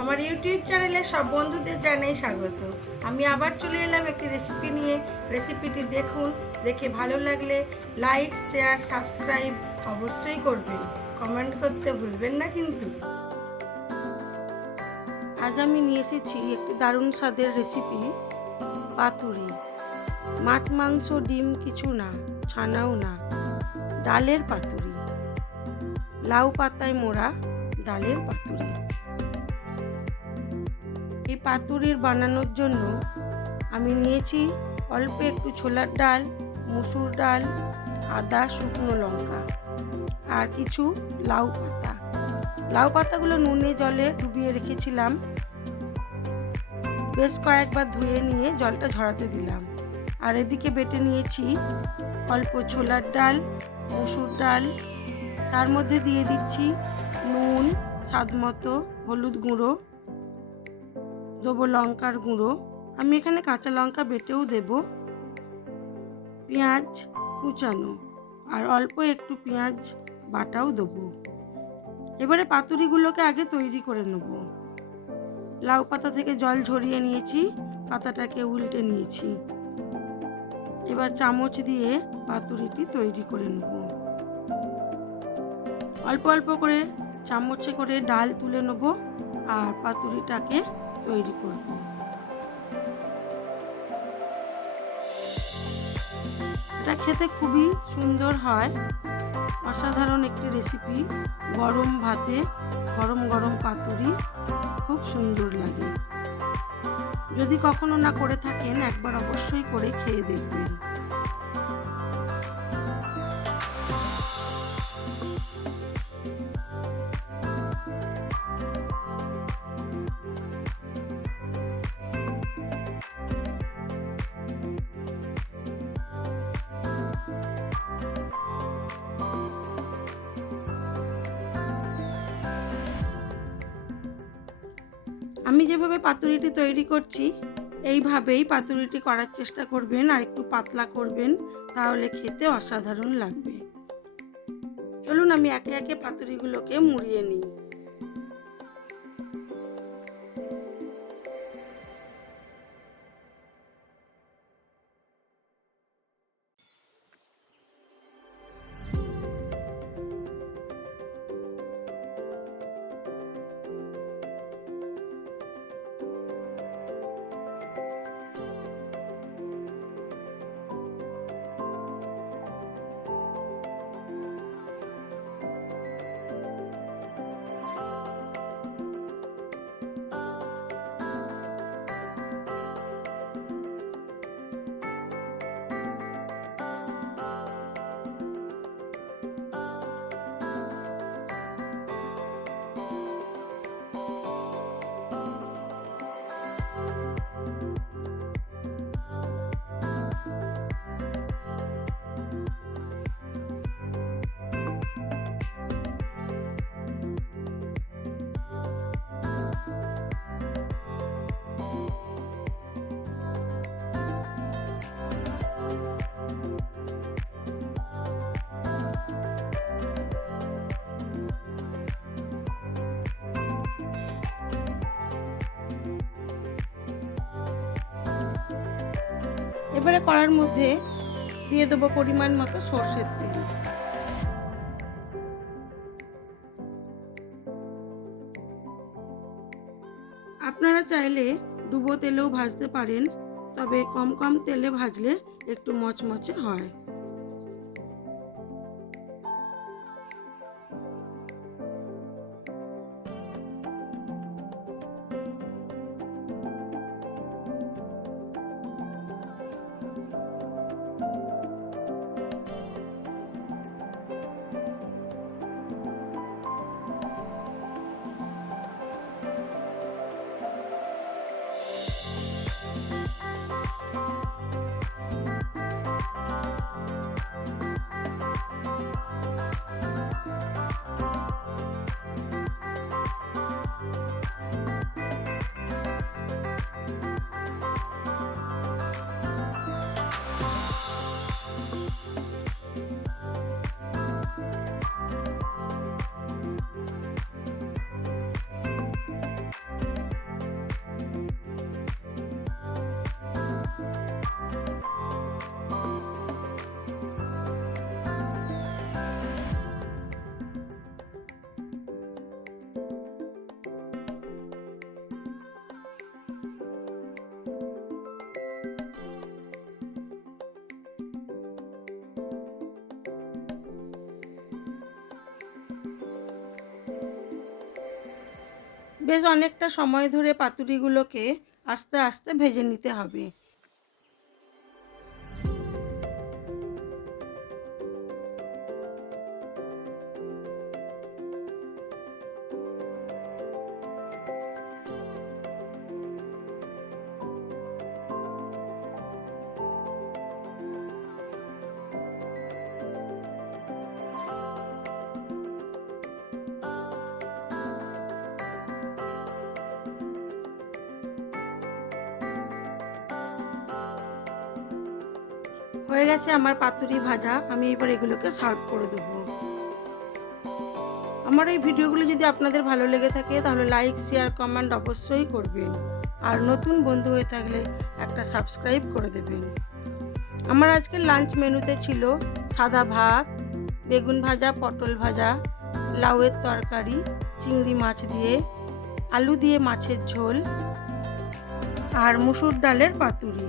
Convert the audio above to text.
আমার ইউটিউব চ্যানেলে সব বন্ধুদের জানাই স্বাগত। আমি আবার চলে এলাম একটি রেসিপি নিয়ে। রেসিপিটি দেখুন, দেখে ভালো লাগলে লাইক শেয়ার সাবস্ক্রাইব অবশ্যই করবেন। কমেন্ট করতে ভুলবেন না কিন্তু। আজ আমি নিয়ে এসেছি একটি দারুণ স্বাদের রেসিপি পাতুরি। মাছ, মাংস, ডিম কিছু না, ছানাও না, ডালের পাতুরি। লাউ পাতায় মোড়া ডালের পাতুরি। পাতুরির বানানোর জন্য আমি নিয়েছি অল্প একটু ছোলার ডাল, মুসুর ডাল, আদা, শুকনো লঙ্কা আর কিছু লাউ পাতা। লাউ পাতাগুলো নুনে জলে ডুবিয়ে রেখেছিলাম। বেশ কয়েকবার ধুয়ে নিয়ে জলটা ঝরাতে দিলাম। আর এদিকে বেটে নিয়েছি অল্প ছোলার ডাল, মসুর ডাল। তার মধ্যে দিয়ে দিচ্ছি নুন স্বাদ মতো হলুদ গুঁড়ো দেবো লঙ্কার গুঁড়ো। আমি এখানে কাঁচা লঙ্কা বেটেও দেব। পেঁয়াজ কুচানো। আর অল্প একটু পেঁয়াজ বাটাও দেবো। এবারে পাতুরিগুলোকে আগে তৈরি করে নেব। লাউ পাতা থেকে জল ঝরিয়ে নিয়েছি, পাতাটাকে উল্টে নিয়েছি। এবার চামচ দিয়ে পাতুরিটি তৈরি করে নেব। অল্প অল্প করে চামচে করে ডাল তুলে নেব, আর পাতুরিটাকে তৈরি করব। এটা খেতে খুবই সুন্দর হয়। অসাধারণ একটি রেসিপি গরম ভাতে গরম গরম পাতুরি খুব সুন্দর লাগে। যদি কখনো না করে থাকেন, একবার অবশ্যই করে খেয়ে দেখবেন। আমি যেভাবে পাতুরিটি তৈরি করছি, এইভাবেই পাতুরিটি করার চেষ্টা করবেন আর একটু পাতলা করবেন, তাহলে খেতে অসাধারণ লাগবে। চলুন আমি একে একে পাতুরিগুলোকে মুড়িয়ে নিই। এবারে কড়ার মধ্যে দিয়ে দেবো পরিমাণ মতো সর্ষের তেল। আপনারা চাইলে ডুবো তেলেও ভাজতে পারেন, তবে কম কম তেলে ভাজলে একটু মচমচে হয়। বেশ অনেকটা সময় ধরে পাতুরিগুলোকে আস্তে আস্তে ভেজে নিতে হবে। হয়ে গেছে আমার পাতুরি ভাজা, আমি এবার এগুলোকে সার্ভ করে দেবো। আমার এই ভিডিওগুলো যদি আপনাদের ভালো লেগে থাকে, তাহলে লাইক শেয়ার কমেন্ট অবশ্যই করবেন। আর নতুন বন্ধু হয়ে থাকলে একটা সাবস্ক্রাইব করে দেবেন। আমার আজকে লাঞ্চ মেনুতে ছিল সাদা ভাত, বেগুন ভাজা, পটল ভাজা, লাউয়ের তরকারি, চিংড়ি মাছ দিয়ে, আলু দিয়ে মাছের ঝোল, আর মুসুর ডালের পাতুরি।